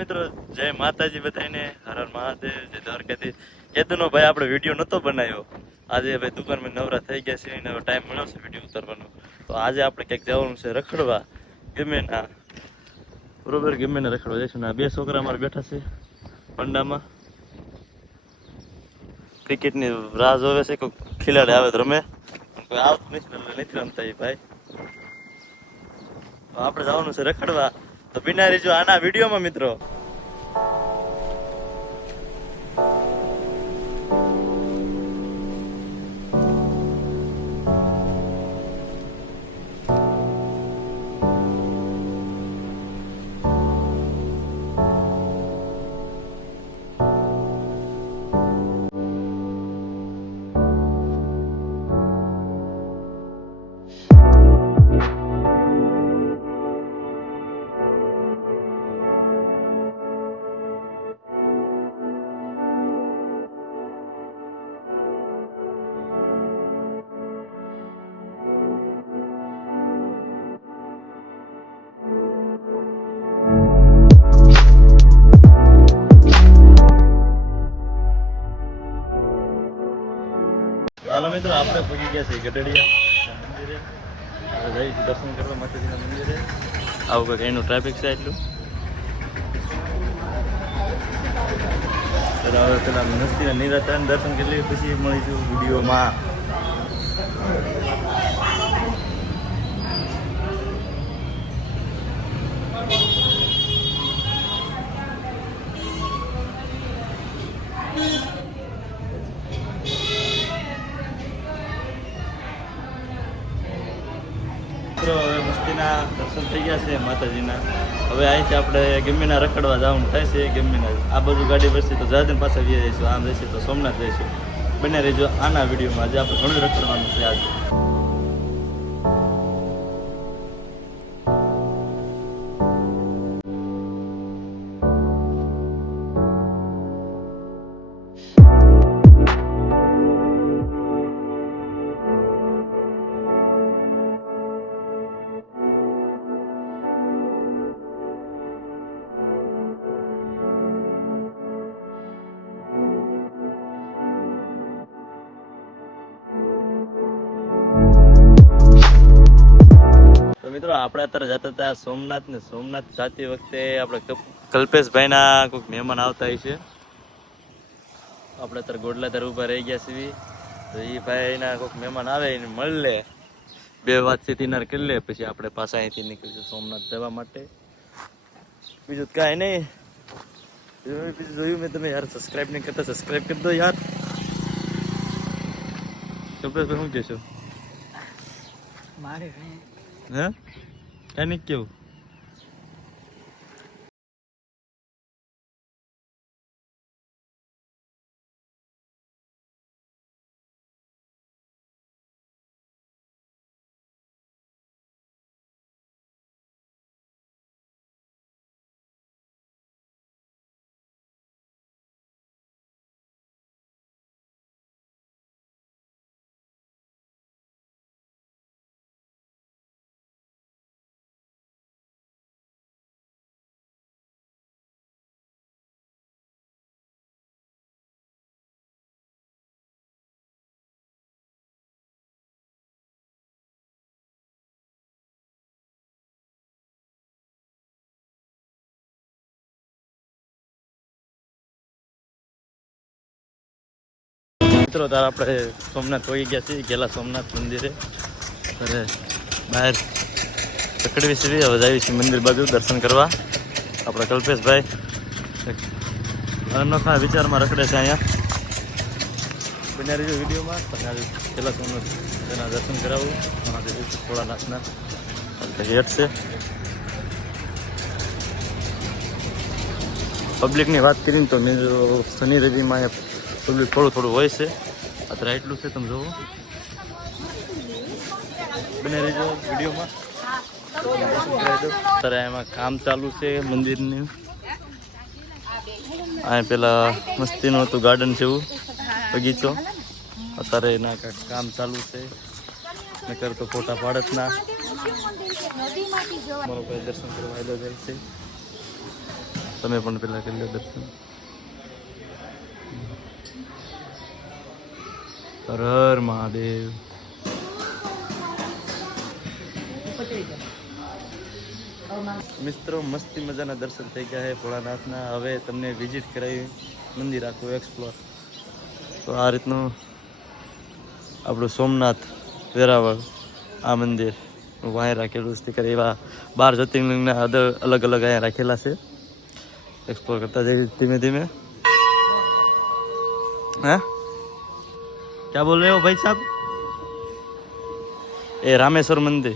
મિત્રો, જય માતાજી બધાને. હર હર મહાદેવ, જય દ્વારકાધીશ. કેદુનો ભાઈ આપણે વિડીયો નતો બનાવ્યો. આજે ભાઈ દુકાનમાં નવરા થઈ ગયા છે અને ટાઈમ મળ્યો છે વિડીયો ઉતારવાનો. તો આજે આપણે કંઈક જવાનું છે રખડવા, ગમે ના બરોબર, ગમે ને રખડવા જઈશું. આ બે છોકરા અમારે બેઠા છે પંડામાં, ક્રિકેટની રાહ જોવે છે. કોઈ ખેલાડી આવે તો રમે, કોઈ આવતું નથી રમતા એ ભાઈ. તો આપણે જવાનું છે રખડવા, તો બિના રહેજો આના વિડીયોમાં મિત્રો. હાલો મિત્રો, આપણે પહોંચી ગયા છે ગઢડિયા મંદિરે. હવે જઈશું દર્શન કરવા માતાજીના મંદિરે. આવું કંઈક એનું ટ્રાફિક છે એટલું. હવે પેલા મસ્તીના નિરાતાને દર્શન કરી લઈએ, પછી મળીશું વિડીયોમાં. હવે મસ્તીના દર્શન થઈ ગયા છે માતાજીના. હવે અહીંથી આપણે ગમીના રખડવા જવાનું થાય છે. ગમીના આ બાજુ ગાડી વરસી તો જાદન પાછા વી જઈશું, આમ રહેશે તો સોમનાથ જઈશું. બને રહેજો આના વિડીયોમાં. આજે આપણે ઘણું રખડવાનું છે આજે. મિત્રો, આપણે અત્યારે જતા હતા સોમનાથ ને. સોમનાથ જાતી વખતે આપણે કલ્પેશભાઈના કોઈક મહેમાન આવતા હોય છે. આપણે અત્યારે ગોડલાધાર ઊભા રહી ગયા છીએ. તો એ ભાઈના કોઈક મહેમાન આવે એને મળે, બે વાતચીત ઇનાર કરી લે, પછી આપણે પાછા અહીંથી નીકળીશું સોમનાથ જવા માટે. બીજું કાંઈ નહીં. બીજું જોયું મેં, તમે યાર સબસ્ક્રાઈબ નહીં કરતા, સબસ્ક્રાઈબ કરી દો યાર. કલ્પેશભાઈ શું કહેશો? મારે હે કઈ નહીં કેવું? મિત્રો, તાર આપણે સોમનાથ પહોંચી ગયા છીએ, ગેલા સોમનાથ મંદિરે. અરે બહાર પકડવી છે. હવે આવી છીએ મંદિર બાજુ દર્શન કરવા. આપણા કલ્પેશભાઈ અનોખા વિચારમાં રખડે છે અહીંયા. બન્યા રહીજો વિડીયોમાં. તમે આજે ગેલા સોમનાથ તેના દર્શન કરાવું. ભોળાનાથના હેઠ છે. પબ્લિકની વાત કરીને તો મેં શનિ રવિમાં પબ્લિક થોડું હોય છે. અત્યારે એટલું છે, તમે જોવો. બને રહેજો વિડીયોમાં. અત્યારે એમાં કામ ચાલુ છે મંદિરનું. આ પેલા મસ્તીનું હતું ગાર્ડન છે એવું, બગીચો. અત્યારે એના કામ ચાલુ છે. નકર તો ફોટા પાડત ના. મારો ભાઈ દર્શન કરવા આવેલો જાય છે. તમે પણ પેલા કરી લો દર્શન. હર હર મહાદેવ. મિત્રો મસ્તી મજાના દર્શન થઈ ગયા છે ભોળાનાથના. હવે તમને વિઝિટ કરાવી મંદિર આખું એક્સપ્લોર. તો આ રીતનું આપણું સોમનાથ વેરાવળ આ મંદિર વાંહે રાખેલું સ્ટીકર. એવા 12 જ્યોતિર્લિંગના અલગ અલગ અહીંયા રાખેલા છે. एक्सप्लोर करता जाइए धीमे धीमे. हैं क्या बोल रहे हो भाई साहब? ये रामेश्वर मंदिर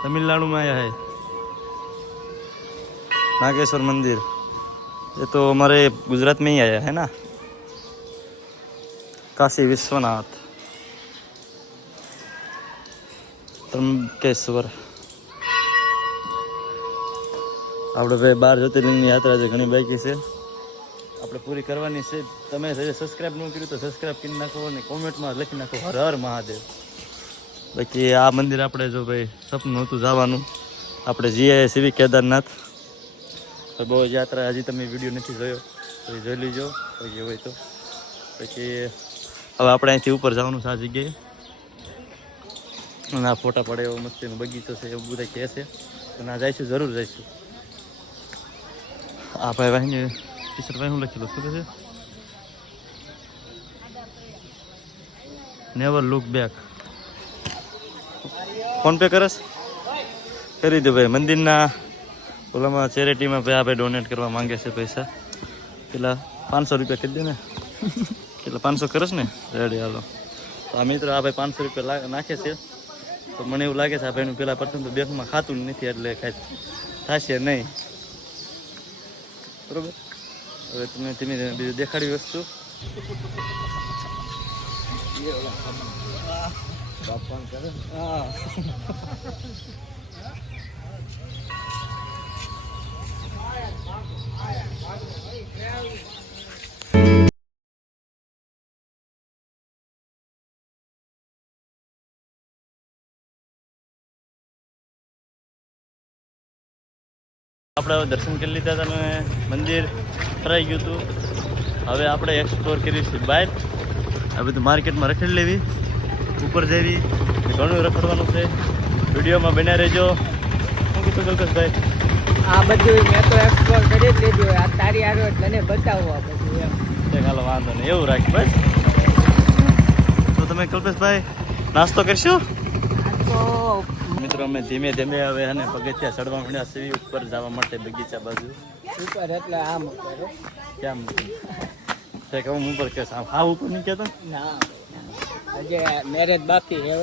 तमिलनाडु में आया है. नागेश्वर मंदिर ये तो हमारे गुजरात में ही आया है ना. काशी विश्वनाथ त्र्यंबकेश्वर. આપણે ભાઈ 12 જ્યોતિર્લિંગની યાત્રા છે, ઘણી બાકી છે, આપણે પૂરી કરવાની છે. તમે સબસ્ક્રાઈબ ન કર્યું તો સબસ્ક્રાઈબ કરી નાખો અને કોમેન્ટમાં લખી નાખો હર હર મહાદેવ. બાકી આ મંદિર આપણે જો ભાઈ સપનું હતું જવાનું, આપણે જઈએ સીવી કેદારનાથ. તો બહુ યાત્રા હજી તમે વિડીયો નથી જોયો તો એ જોઈ લીજો પછી હોય તો. પછી હવે આપણે અહીંથી ઉપર જવાનું છે આ જગ્યાએ. અને આ ફોટા પડે એવો મસ્તીનો બગીચો છે એવું બધા કહે છે. અને આ જઈશું, જરૂર જઈશું. આ ભાઈ વાહીને ટી-શર્ટ ભાઈ હું લખેલું શું કહે છે? Never look back. PhonePe કરસ કરી દો ભાઈ. મંદિરના ઓલામાં ચેરિટીમાં ભાઈ આ ભાઈ ડોનેટ કરવા માંગે છે પૈસા. પેલા 500 રૂપિયા કરી દે ને. એટલે 500 કરસ ને રેડી હાલો. તો આ મિત્રો આ ભાઈ 500 રૂપિયા નાખે છે. તો મને એવું લાગે છે આ ભાઈનું પેલા પ્રથમ તો બેંકમાં ખાતું નથી એટલે કાંઈ થશે નહીં. બરોબર. હવે તમે ધીમે ધીમે બીજું દેખાડી વસ્તુ. આપણે હવે દર્શન કરી લીધા હતા અને મંદિર ફરાઈ ગયું હતું. હવે આપણે એક્સપ્લોર કરીશું બહાર. આ બધું માર્કેટમાં રખડી લેવી, ઉપર જવી, ઘણું રખડવાનું છે. વિડીયોમાં બન્યા રહેજો. શું કીધું કલ્પેશભાઈ? આ બધું મેં તો એક્સપ્લોર કરી જ લીધું. આ તારી આવ્યો એટલે તને બતાવું આ બધું એમ. ચાલો વાંધો નહીં, એવું રાખ બસ. તો તમે કલ્પેશભાઈ નાસ્તો કરશો? તો મિત્રો અમે ધીમે ધીમે હવે અને પગથિયા ચડવા માંડ્યા છીએ ઉપર જવા માટે બગીચા બાજુ. ઉપર એટલે આમ ઉપર કેમ તે કહું ઉપર કે હા ઉપર નહીં કહેતા? ના હજી મેરેજ બાકી છે.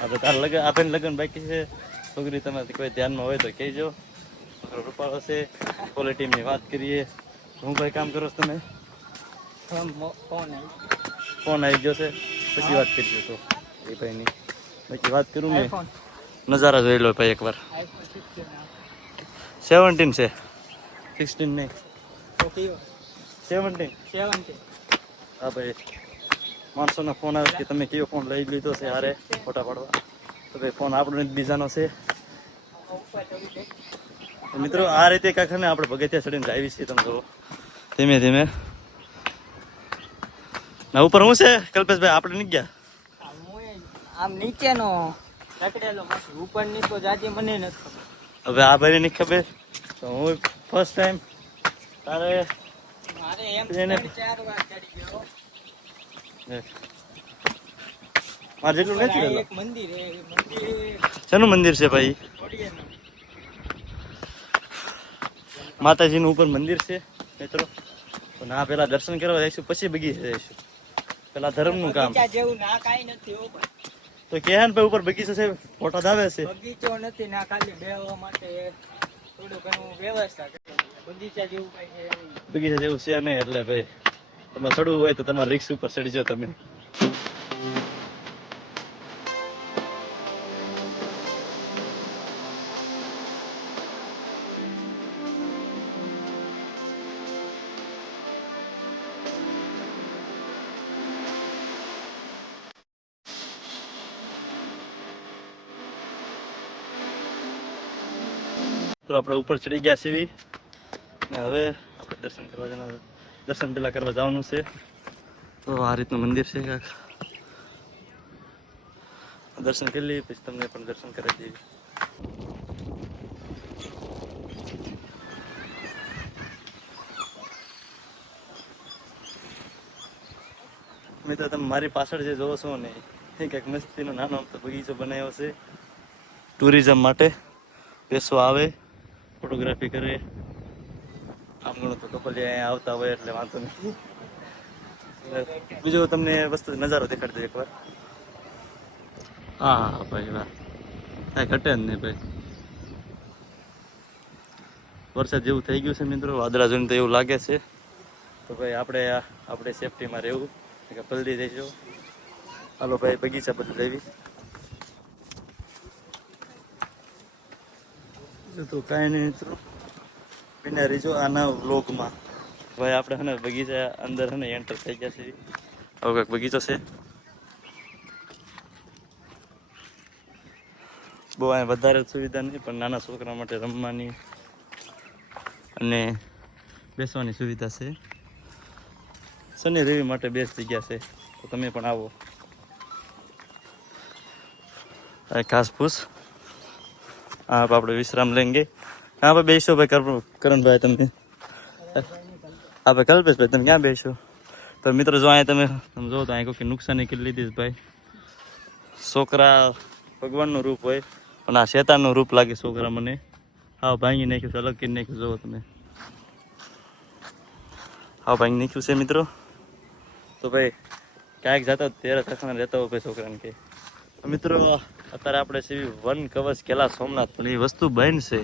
આપણે તાર લગન આપણે લગન બાકી છે. છોકરી તમારે કોઈ ધ્યાનમાં હોય તો કહેજો. છોકરો રૂપાળો છે, ક્વોલિટીની વાત કરીએ. હું ભાઈ કામ કરો છો તમે? ફોન આવી ગયો છે, પછી વાત કરજો. તો એ ભાઈની બાકી વાત કરું મેં. નજારા જોઈ લો ભાઈ એકવાર. 17 છે, 16 નહીં, 17. હા ભાઈ, માણસોના ફોન આવે કે તમે કયો ફોન લઈ લીધો છે હારે ફોટા પાડવા. તો ભાઈ ફોન આપણો બીજાનો છે. મિત્રો આ રીતે કાંઈક ને આપણે પગથિયા ચડીને આવી છીએ. તમે જુઓ ધીમે ધીમે. ના ઉપર શું છે કલ્પેશભાઈ? આપણે નહીં ગયા આમ નીચેનો રખડેલો ઉપર ની તો જાજી મને નથી ખબર. હવે આ ભાઈને નહીં ખબર. તો હું ફર્સ્ટ ટાઈમ તારે મારે એમ એને 4 વાર ચડી ગયો. મારે જેટલું નથી આ ગયેલો. એક મંદિર છે. મંદિર શેનું મંદિર છે ભાઈ? ખોડિયારનું. માતાજીનું ઉપર મંદિર છે મિત્રો. તો ના પેલા દર્શન કરવા જઈશું, પછી બગીચે જઈશું. પેલા ધર્મનું કામ બગીચા જેવું ના કાઈ નથી હો ભાઈ. તો કે હે ને ભાઈ ઉપર બગીચો છે, ફોટા જ આવે છે. બગીચો નથી ના, ખાલી બેહવા માટે થોડું ઘણું વ્યવસ્થા કરી. બગીચા જેવું કઈ છે નહીં. બગીચા જેવું છે નહીં એટલે ભાઈ તમારે ચડવું હોય તો તમારે રિક્ષ ઉપર ચડી જાઓ તમે. તો આપણે ઉપર ચડી ગયા છીએ. ને હવે આપણે દર્શન પેલા કરવા જવાનું છે. તો આ રીતનું મંદિર છે કાંક. દર્શન કરી લઈએ પછી તમને પણ દર્શન કરાવી દઈએ. મિત્રો તમે મારી પાછળ જે જોવો છો ને એ કંઈક મસ્તીનો નાનો અમથો બગીચો બનાવ્યો છે ટુરિઝમ માટે. બેસવા આવે, ફોટોગ્રાફી કરે. આમ ગણો તો કપલ અહીંયા આવતા હોય એટલે વાંધો નહીં. બીજો તમને વસ્તુ નજારો દેખાડી દઉં એકવાર. હા ભાઈ વાહ, કાંઈ ઘટે જ નહીં ભાઈ. વરસાદ જેવું થઈ ગયું છે મિત્રો, વાદળા જોઈને તો એવું લાગે છે. તો ભાઈ આપણે સેફટીમાં રહેવું, પલળી રહીશું. હાલો ભાઈ બગીચા બધું લેવી. તો કાંઈ નહીં મિત્રો, બિના રહીજો આના વ્લોગમાં. ભાઈ આપણે હે ને બગીચા અંદર હે ને એન્ટર થઈ ગયા છીએ. આવો કંઈક બગીચો છે. બહુ અહીંયા વધારે સુવિધા નહીં, પણ નાના છોકરા માટે રમવાની અને બેસવાની સુવિધા છે. શનિ રવિ માટે બેસ્ટ જગ્યા છે, તો તમે પણ આવો. ઘાસ ફૂસ आप આપણે વિશ્રામ લેંગે. કहाँ પર બેસો ભાઈ કરણભાઈ તમે? આપણે કલ્પેશભાઈ તમે ક્યાં બેસો? તો મિત્રો જો અહીંયા તમે જો તો અહીં કોઈ નુકસાની કરી લીધી ભાઈ. છોકરા ભગવાનનું રૂપ હોય, પણ આ શેતાનનું રૂપ લાગે છોકરા મને. હા ભાંગી નાખ્યું છે, અલગ કરી નાખ્યું. જોવો તમે, હા ભાંગી નાખ્યું છે મિત્રો. તો ભાઈ ક્યાંક જતા ત્યારે થખાણા રહેતા હોય ભાઈ છોકરાને કે. મિત્રો અત્યારે આપણે સીવી વન કવચ કેલા સોમનાથ, પણ એ વસ્તુ બંધ છે.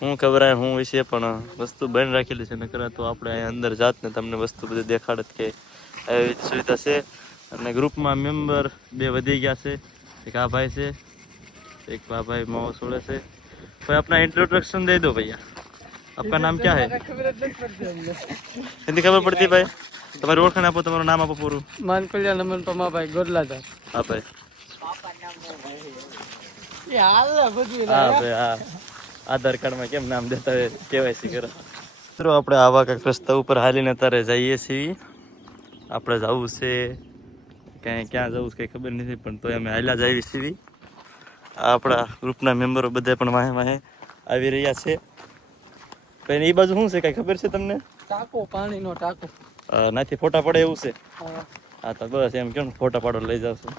હું ખબર હું વિશે પણ વસ્તુ બંધ રાખેલી છે. નકર તો આપણે અહીંયા અંદર જાત ને તમને વસ્તુ બધી દેખાડત કે એવી સુવિધા છે. અને ગ્રુપમાં મેમ્બર 2 વધી ગયા છે. એક આ ભાઈ છે, एक भाई माओ सोड़े से। भाई अपना इंट्रोडक्शन दे दो भैया, आपका नाम क्या है? हिंदी खबर पड़ती है भाई? तुम्हारी ओळखाण आपो, तुम्हाરું નામ આપો પૂરું. માનકુલિયા નમન પમાભાઈ ગોરલાદાર. હા ભાઈ, એ હાલ બધું હા ભાઈ, હા આધાર કાર્ડમાં કેમ નામ દેતા હોય, કેવાયસી કરો. મિત્રો આપણે આવા કંઈક રસ્તા ઉપર હાલીને તારે જઈએ છીએ. આપણે જવું છે ક્યાં જવું છે કંઈ ખબર નથી, પણ તોય અમે હાલ્યા જ આવી છીએ. આપણા ગ્રુપના મેમ્બરો બધા પણ વાહે વાહે આવી રહ્યા છે. પણ એ બાજુ શું છે કઈ ખબર છે તમને? ટાંકો, પાણીનો ટાંકો. નાથી ફોટા પડે એવું છે. હા તો બસ એમ કેમ ફોટા પાડો લઈ જાવ છું.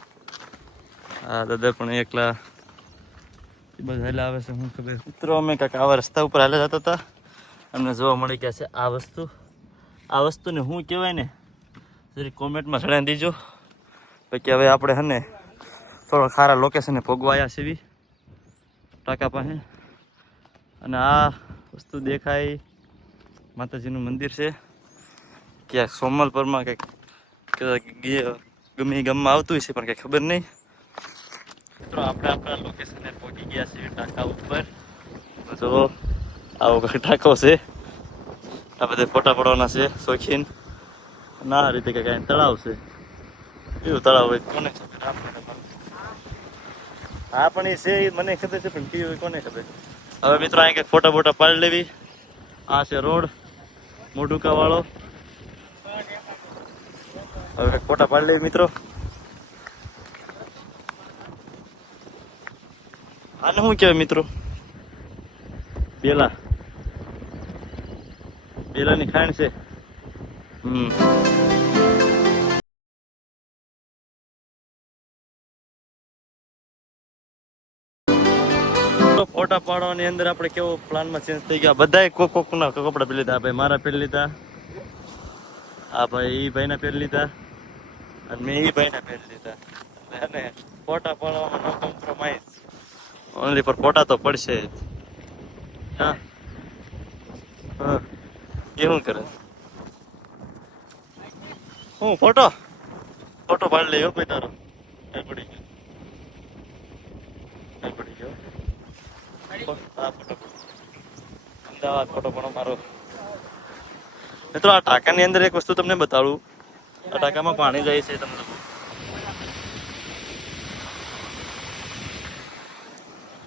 હા દાદા પણ એકલા એ બધું હાલે આવે છે, શું ખબર. મિત્રો અમે કાંઈક આવા રસ્તા ઉપર હાલે જતા હતા, અમને જોવા મળી ગયા છે આ વસ્તુને શું કહેવાય ને જરી કોમેન્ટમાં જણાવી દીજો. પછી હવે આપણે હે ને થોડો સારા લોકેશને ભોગવાયા છે ટાંકા પાસે. અને આ વસ્તુ દેખાય માતાજીનું મંદિર છે ક્યાંક સોમલપરમાં કંઈક ગમે ગામમાં આવતું હશે પણ કંઈ ખબર નહીં. મિત્રો આપણે આપણા લોકેશને પહોંચી ગયા છીએ ટાંકા ઉપર. તો આવો કંઈક ટાંકો છે. આ બધા ફોટા પડવાના છે શોખીન. ના આ રીતે કંઈક તળાવ છે. કેવું તળાવ હોય કોને ખબર? હા પણ એ છે એ મને ખબર છે, પણ કેવું હોય કોને ખબર. હવે મિત્રો અહીં કંઈક ફોટા બોટા પાડી લેવી. આ છે રોડ મોઢુકા વાળો. હવે કંઈક ફોટા પાડી લેવી મિત્રો. આને શું કહેવાય મિત્રો? બેલાની ખાણ છે. ફોટા પાડવાની અંદર આપણે કેવો પ્લાનમાં ચેન્જ થઈ ગયા. બધાએ કોકના કપડા પહેરી લીધા. ભાઈ મારા પહેરી લીધા, આ ભાઈ એ ભાઈના પહેરી લીધા, અને મેં એ ભાઈના પહેરી લીધા. અને ફોટા પાડવામાં નો કોમ્પ્રોમાઇઝ, ઓનલી પર ફોટા તો પડશે જ. હા હા એ શું કરે? હું ફોટો પાડી લઈ ભાઈ તારો. પડી ગયો. અમદાવાદ ફોટો પણ મારો. મિત્રો આ ટાંકાની અંદર એક વસ્તુ તમને બતાડું. આ ટાંકામાં પાણી જાય છે. તમને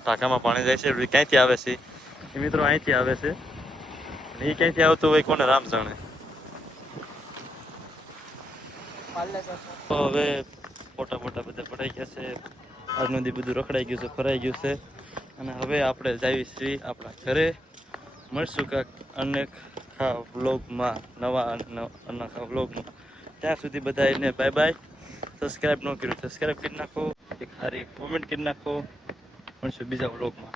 ટાંકામાં પાણી જાય છે. ક્યાંથી આવે છે એ મિત્રો? અહીંથી આવે છે. એ ક્યાંથી આવતું હોય કોને રામ જાણે. પાર્લે સર તો હવે ફોટા ફોટા બધા પડાઈ ગયા છે. આજનું દી બધું રખડાઈ ગયું છે, ફરાઈ ગયું છે. અને હવે આપણે જઈએ છીએ આપણા ઘરે. મળશું કાંક અનેક વ્લોગમાં, નવા અનોખા વ્લોગમાં. ત્યાં સુધી બધા એને બાય બાય. સબસ્ક્રાઈબ ન કર્યું સબસ્ક્રાઈબ કરી નાખો, એક સારી કોમેન્ટ કરી નાખો. મળશું બીજા વ્લોગમાં.